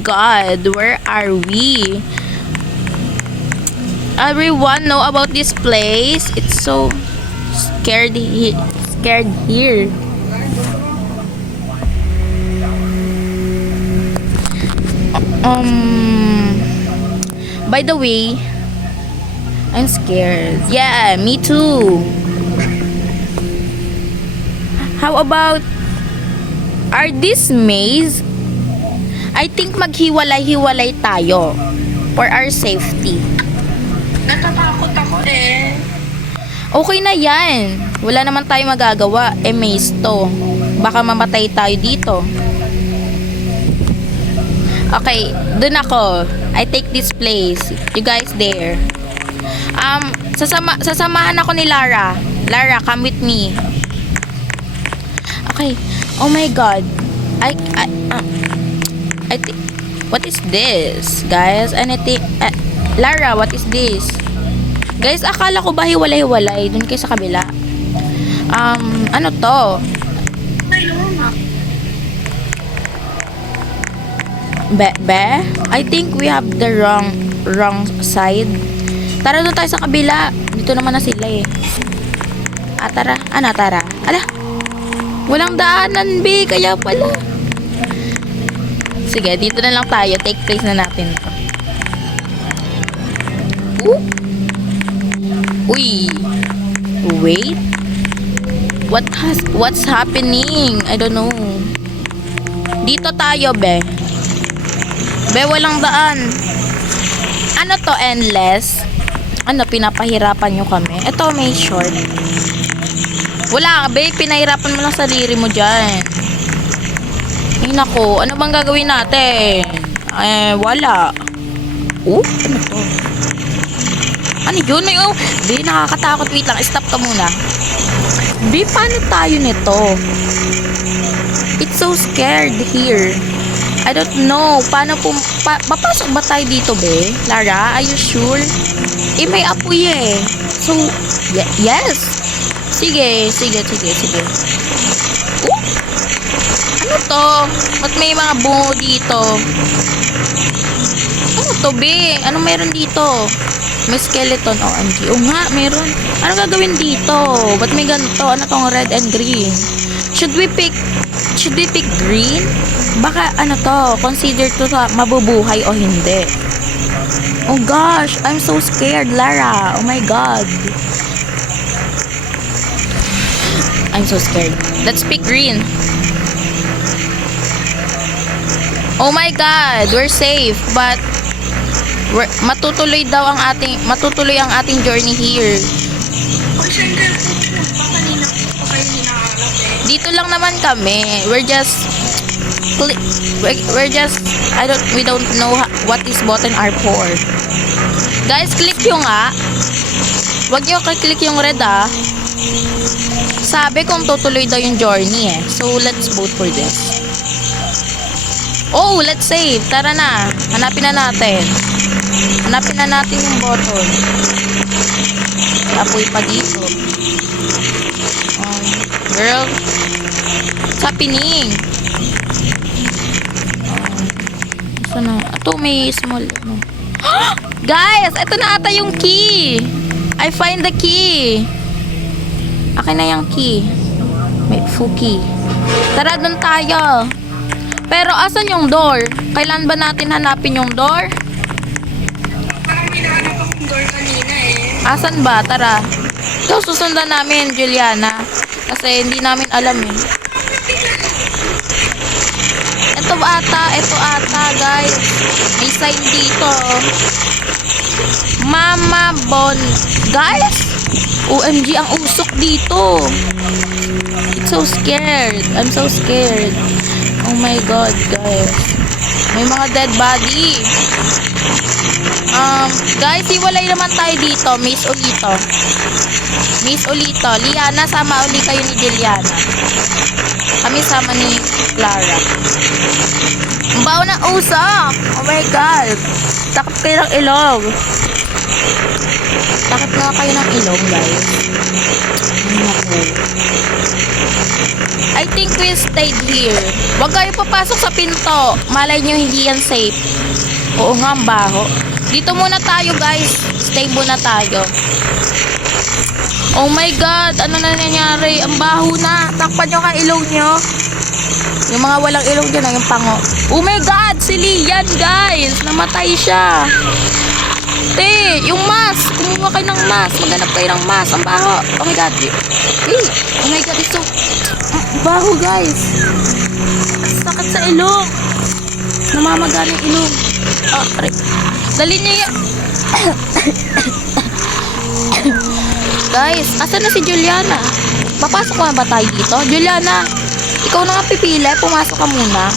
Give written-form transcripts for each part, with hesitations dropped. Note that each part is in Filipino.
God, where are we? Everyone know about this place. It's so scared here. By the way, I'm scared. Yeah, me too. How about, are this maze? I think maghiwalay-hiwalay tayo for our safety. Natatakot ako eh. Okay na yan. Wala naman tayo magagawa. Maze to. Baka mamatay tayo dito. Okay, dun ako. I take this place. You guys there. Sasamahan ako ni Lara. Lara, come with me. Okay. Oh my God. What is this, guys? Lara, what is this? Guys, akala ko ba hiwalay-hiwalay dun kayo sa kabila? Ano to? I think we have the wrong side. Tara doon tayo sa kabila. Dito naman na sila eh. Tara. Tara. Ala. Walang daanan, B. Kaya pala. Sige, dito na lang tayo. Take place na natin to. Uy. Wait. What's happening? I don't know. Dito tayo, be. Be, walang daan. Ano to, endless? Ano, pinapahirapan nyo kami? Ito, may short. Wala, be. Pinahirapan mo lang sarili mo dyan. Ay, naku. Ano bang gagawin natin? Wala. Ano to? Ano yun? Be, nakakatakot. Wait lang. Stop ka muna. Be, paano tayo nito? It's so scared here. I don't know. Paano papasok ba tayo dito, be? Lara, are you sure? May apoy eh. So, yes. Sige. Ano to? Ba't may mga bungo dito? Ano to, be? Ano meron dito? May skeleton. OMG. Nga, meron. Ano gagawin dito? Ba't may ganito? Ano tong red and green? Should we pick green? Baka ano to, consider to sa mabubuhay o hindi. Oh gosh, I'm so scared, Lara. Oh my God. I'm so scared. Let's pick green. Oh my God, we're safe, but matutuloy ang ating journey here. Dito lang naman kami. We don't know what this button are for. Guys, click yung wag nyo click yung red Sabi kung tutuloy daw yung journey eh. So, let's vote for this. Oh, let's save. Tara na. Hanapin na natin yung button. May apoy pa dito. Girl, what's happening? Ito may small Guys, ito na ata yung key. I find the key. Akin na yung key. May Fuki. Tara, doon tayo. Pero asan yung door? Kailan ba natin hanapin yung door? Parang may nahanap akong door kanina eh. Asan ba? Tara. Ito, susundan namin, Juliana. Kasi hindi namin alam eh. Ito ata, guys. May sign dito. Mama Bon. Guys, OMG, ang usok dito. It's so scared. I'm so scared. Oh my God, guys. May mga dead body. Guys, hiwalay naman tayo dito. Miss Ulito. Liana, sama uli kayo ni Juliana. Kami sama ni Clara. Ang baho ng usok. Oh my God. Takot kayo ng ilog. Takot na kayo ng ilog, guys. Naku. I think we stayed here. Huwag kayo papasok sa pinto. Malay nyo hindi yan safe. Oo nga, ang baho. Dito muna tayo, guys. Stay muna tayo. Oh my God, ano na nangyari? Ang baho na. Takpan nyo ka ilong nyo. Yung mga walang ilong dyan, yung pango. Oh my God, si Lian, guys. Namatay siya. Te, yung mask. Kumuha kayo ng mask. Maghanap kayo ng mask. Ang baho. Oh my God. Oh my God, it's so... baho, guys. Sakit sa ilong. Namamaga ng ilong. Oh, dali niya yung... Guys, asan na si Juliana? Papasok na ba tayo dito? Juliana, ikaw na nga pipili. Pumasok ka muna.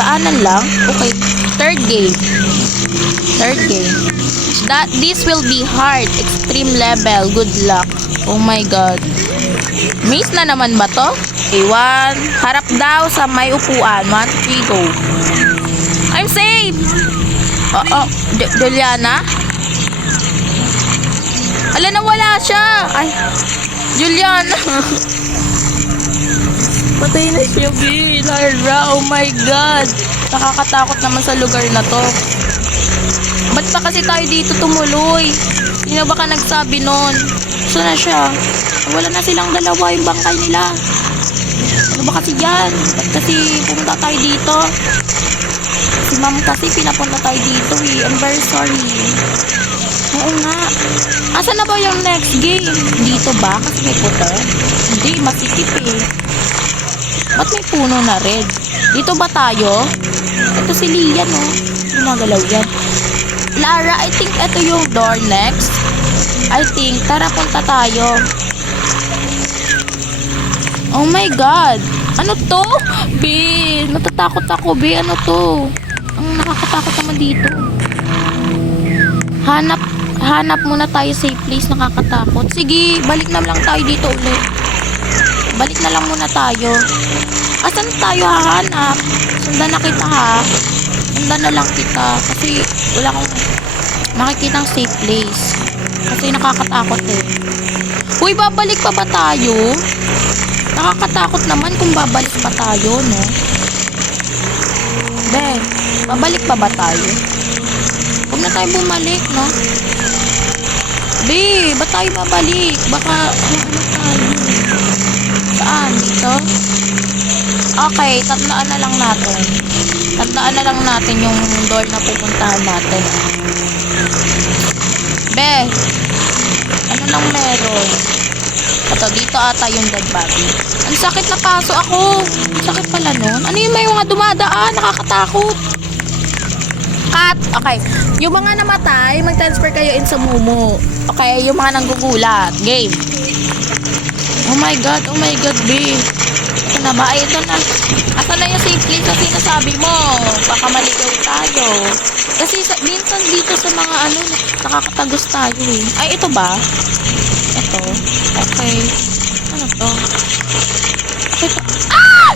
Daanan lang? Okay. Third game. This will be hard. Extreme level. Good luck. Oh my God. Miss na naman ba to? Okay, 1. Harap daw sa may upuan. 1, 2, 3, go. I'm safe! Juliana? Ala, nawala siya! Ay, Juliana! Patay na siya, B. Lara, oh my God! Nakakatakot naman sa lugar na to. Ba't pa kasi tayo dito tumuloy? Sino ba ka nagsabi nun? Saan na siya? Wala na silang dalawa yung bangkay nila. Ano ba kasi yan? Ba't kasi pumunta tayo dito? Si ma'am kasi pinapunta tayo dito eh. I'm very sorry. Oo nga. Asa na ba yung next game? Dito ba? Kasi may puto? Hindi, masikip eh. Ba't may puno na red? Dito ba tayo? Ito si Lian oh. Gumagalaw yan. Lara, I think ito yung door next. I think, tara punta tayo. Oh my God. Ano to? B, natatakot ako, B. Ano to? Ang nakakatakot naman dito. Hanap muna tayo safe place. Nakakatakot. Sige, balik na lang tayo dito ulit. Balik na lang muna tayo. Asan tayo hahanap? Sundan na kita ha. Sundan na lang kita. Kasi wala akong makikitang safe place. Kasi nakakatakot eh. Uy, babalik pa ba tayo? Nakakatakot naman kung babalik pa tayo, no? Be, babalik pa ba tayo? Huwag na tayo bumalik, no? Be, ba't tayo babalik? Baka, ano tayo? Saan? Dito? Okay, tandaan na lang natin. Tandaan na lang natin yung door na pupuntahan natin. Be, ano nang meron? Ito, dito ata yung dead body. Ang sakit na paso ako. Ang sakit pala nun. Ano yung may mga dumadaan? Nakakatakot. Cut. Okay. Yung mga namatay, mag-transfer kayo in sa Mumu. Okay, yung mga nanggugulat. Game. Oh my God, babe. Ito na ba? Ay, ito na. Asa na yung safe place na sinasabi mo? Baka maligaw tayo. Kasi minsan dito sa mga ano, nakakatagos tayo eh. Ay, ito ba? Ito. Okay. Ano to? Ito. Ah!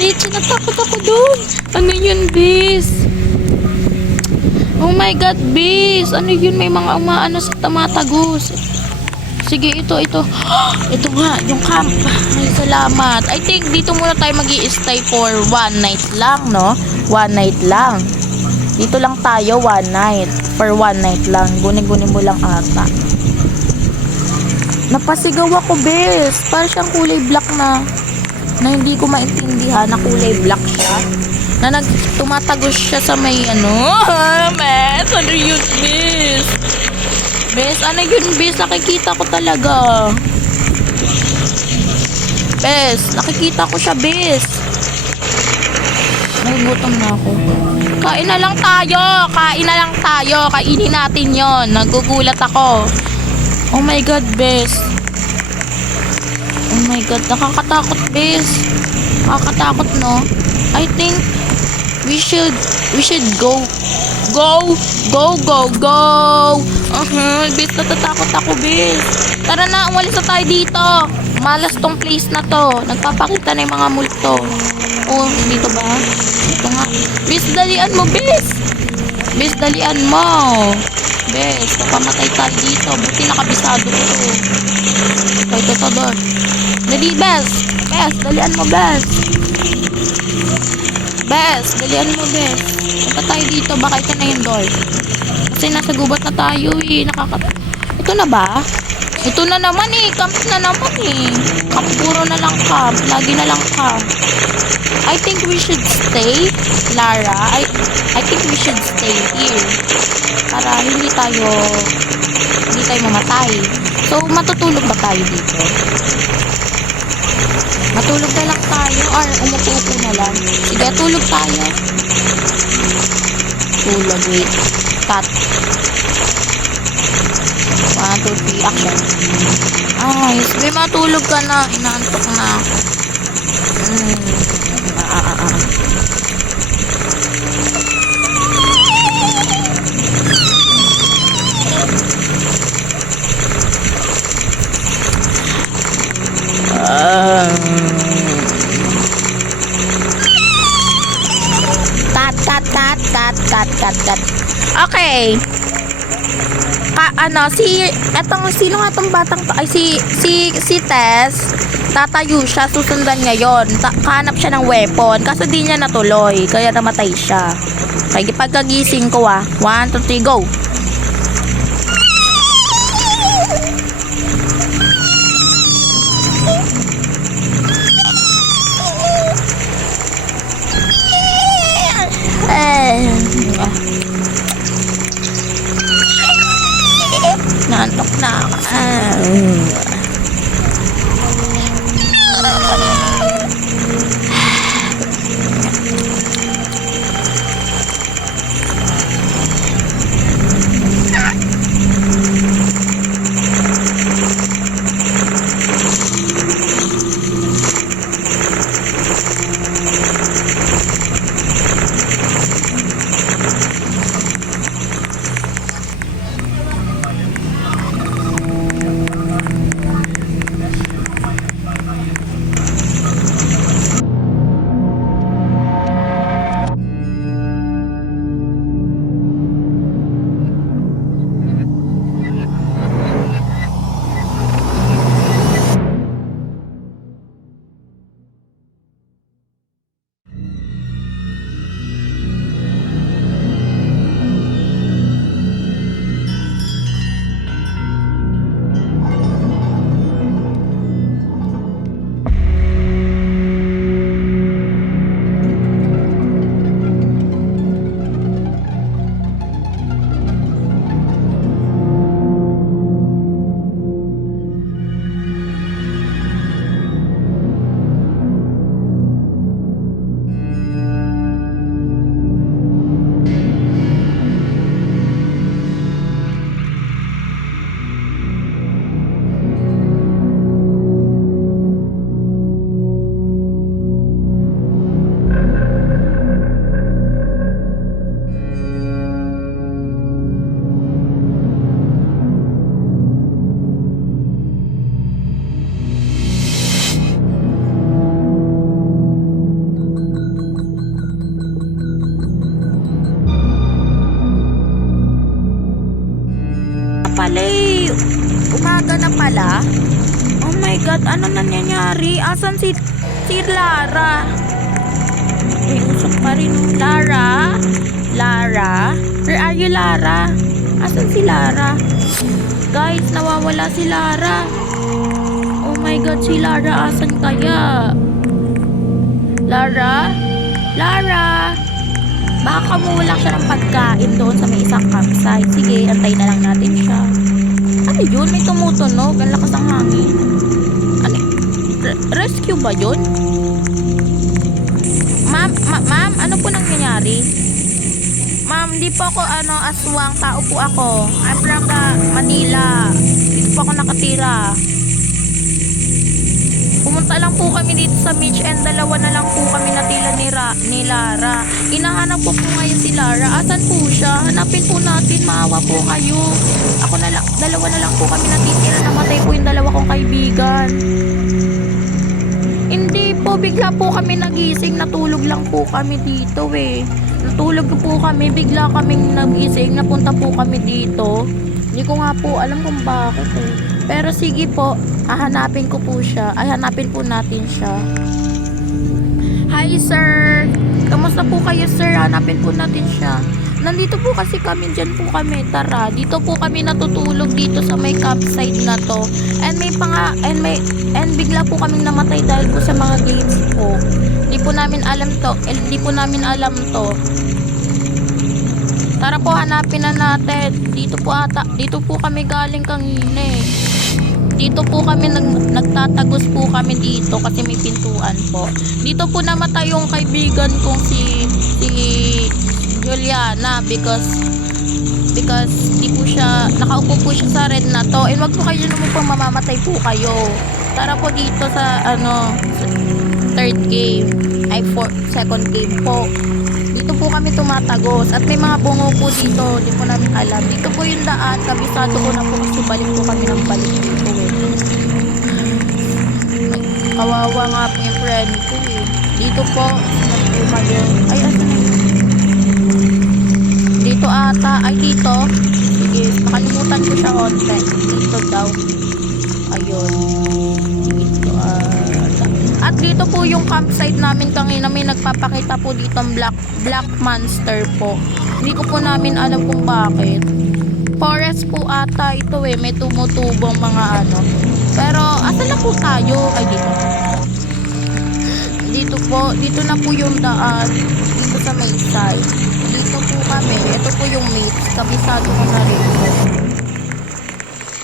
Litsi, natakot ako dun. Ano yun, bis? Oh my God, bis. Ano yun? May mga umaano sa tamatagos. Sige, ito. Ito nga, yung camp. Ay, salamat. I think dito muna tayo mag-i-stay for 1 night lang, no? 1 night lang. Dito lang tayo, 1 night. For 1 night lang. Gunin-gunin mo lang ata. Napasigaw ako, bes. Parang siyang kulay black na hindi ko maintindihan na kulay black siya. Na tumatagos siya sa may ano. Mes, ano yun, bes? Bes, ano yun, bes? Nakikita ko talaga. Bes, nakikita ko siya, bes. Nagugutom na ako. Kain na lang tayo. Kainin natin yon. Nagugulat ako. Oh my God, bes. Oh my God, nakakatakot, bes. Nakakatakot, no? I think we should go. Go. Bes, natatakot ako, bes. Tara na, umalis na tayo dito. Malas tong place na to. Nagpapakita na yung mga multo. Oh, dito ba? Ito nga. Bes, dalian mo, bes. Bes, dalian mo. Bes, papamatay tayo dito. Buti nakabisado ko to. Okay, ito door. Dali, Bes. Bes, dalian mo, Bes. Bes, dalian mo, Bes. Punta tayo dito. Baka ito na yung door. Kasi nasa gubat na tayo eh. Ito na ba? Ito na naman eh. Camp na naman eh. Camp, puro na lang camp. Lagi na lang camp. I think we should stay, Lara. I think we should stay here. Para hindi tayo mamatay. So, matutulog ba tayo dito? Matulog na lang tayo or umupo-upo na lang. Sige, tulog tayo. Tulog, wait. Cut. 1, 2, 3, action. Ay, sige, matulog ka na. Inaantok na. Cut. Okay. Sino nga tong batang to? Ay, si Tess. Tatayo siya, susundan niya yon. Kahanap siya ng weapon. Kaso di niya natuloy. Kaya namatay siya. Okay, pagkagising ko 1, 2, 3, go. Naantok na ako. Umaga na pala. Oh my god, ano nangyayari? Asan si Lara? May usok pa rin. Lara? Where are you, Lara? Asan si Lara? Guys, nawawala si Lara. Oh my god, si Lara, asan kaya? Lara? Baka kumulang siya ng pagkain doon sa may isang campsite. Sige, antay na lang natin siya. Ano yun? May tumutunog. Ang lakas ng hangin. Ano? Rescue ba yun? Ma'am, ano po nangyayari? Ma'am, di po ako aswang. Tao po ako. I'm from Manila. Dito po ako nakatira. Pumunta lang po kami dito sa beach and dalawa na lang po kami natila ni Lara. Hinahanap ko po ngayon si Lara. Asan po siya? Hanapin po natin. Maawa po kayo. Dalawa na lang po kami natitira. Namatay po yung dalawa kong kaibigan. Hindi po, bigla po kami nagising. Natulog lang po kami dito eh. Natulog po kami, bigla kaming nagising, napunta po kami dito. Hindi ko nga po alam kung bakit eh. Pero sige po, hahanapin ko po siya. Ay, hanapin po natin siya. Hi sir! Kamusta po kayo sir? Hanapin po natin siya. Nandito po kasi kami, dyan po kami. Tara, dito po kami natutulog dito sa may campsite na to. And bigla po kaming namatay dahil po sa mga games po. Hindi po namin alam to. Tara po, hanapin na natin. Dito po kami galing kanina eh. Dito po kami nagtatagos po kami dito kasi may pintuan po. Dito po namatay yung kaibigan kong si Juliana because di po siya nakaupo po siya sa red na to. And wag po kayo naman po mamamatay po kayo. Tara po dito sa sa third game ay second game po. Dito po kami tumatagos at may mga bungo po dito, di po namin alam. Dito po yung daan, kabisado ko na po kasi balik po kami ng balik dito eh. Kawawa nga po yung friend ko eh. Dito po kayo. Ay, asa na yun? Dito ata, ay dito. Sige, makalimutan ko siya onte. Dito daw. Ayun. Dito ata. At dito po yung campsite namin kanina, may nagpapakita po dito ang black monster po. Hindi ko po namin alam kung bakit. Forest po ata ito eh, may tumutubong mga ano. Pero asan na po tayo? Ay dito. Dito na po yung daan. Dito sa may side. Dito po kami. Ito po yung mates. Kabisado ko na rin po.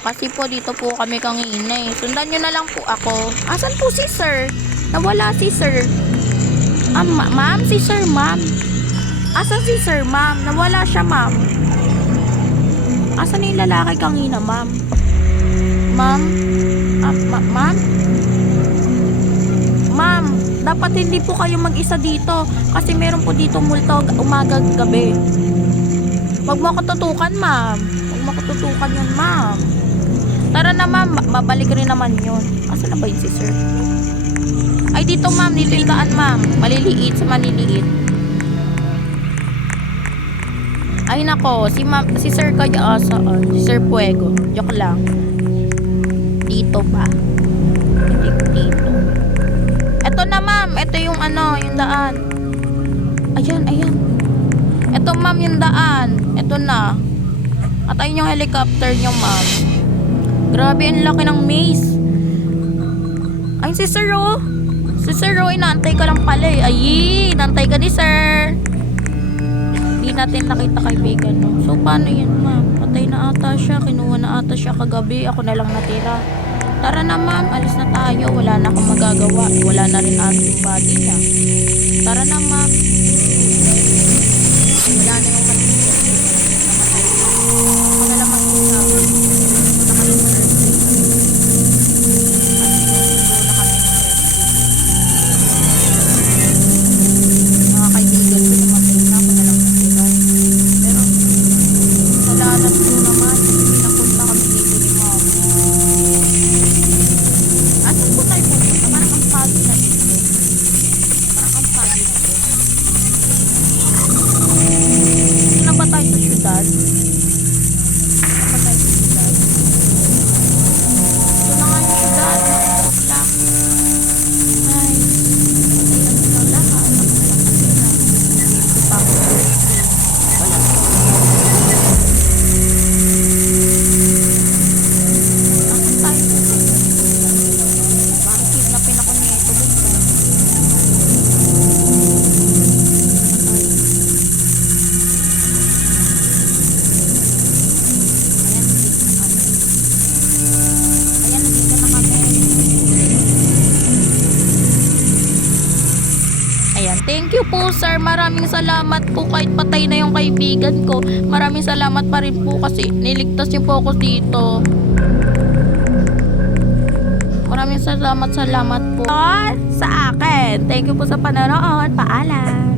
Kasi po dito po kami kanina eh. Sundan nyo na lang po ako. Asan po si sir? Nawala si sir. Ma'am? Si sir, ma'am. Asan si sir, ma'am? Nawala siya, ma'am. Asan yung lalaki kanina, ma'am? Ma'am? Ma'am? Ma'am, dapat hindi po kayo mag-isa dito. Kasi meron po dito multo umaga gabi. Huwag mo ako tutukan, ma'am. Huwag mo ako tutukan yun, ma'am. Tara na, ma'am. Babalik rin naman yun. Asan na ba yun si sir? Ay, dito, ma'am. Dito yung daan, ma'am. Maliliit sa maliliit. Ay, nako. Si sir kayo saan? Si sir Puego. Joke lang. Dito ba? Dito. Ito na, ma'am. Ito yung yung daan. Ayan. Ito, ma'am, yung daan. Ito na. At ayun yung helicopter nyo, ma'am. Grabe, ang laki ng maze. Ay, si sir, oh. Si sir, oh, inaantay ka lang pala eh. Ay, inaantay ka ni sir. Hindi natin nakita kaibigan, no? So, paano yun, ma'am? Patay na ata siya. Kinuha na ata siya kagabi. Ako na lang natira. Tara na, ma'am. Alis na tayo. Wala na akong magagawa. Wala na rin ating body niya. Tara na, ma'am. Wala na yung katigas. Ako na lang magsasabi. Thank you po sir, maraming salamat po kahit patay na yung kaibigan ko. Maraming salamat pa rin po kasi niligtas niyo po ako dito. Maraming salamat po sa akin. Thank you po sa panonood. Paalam.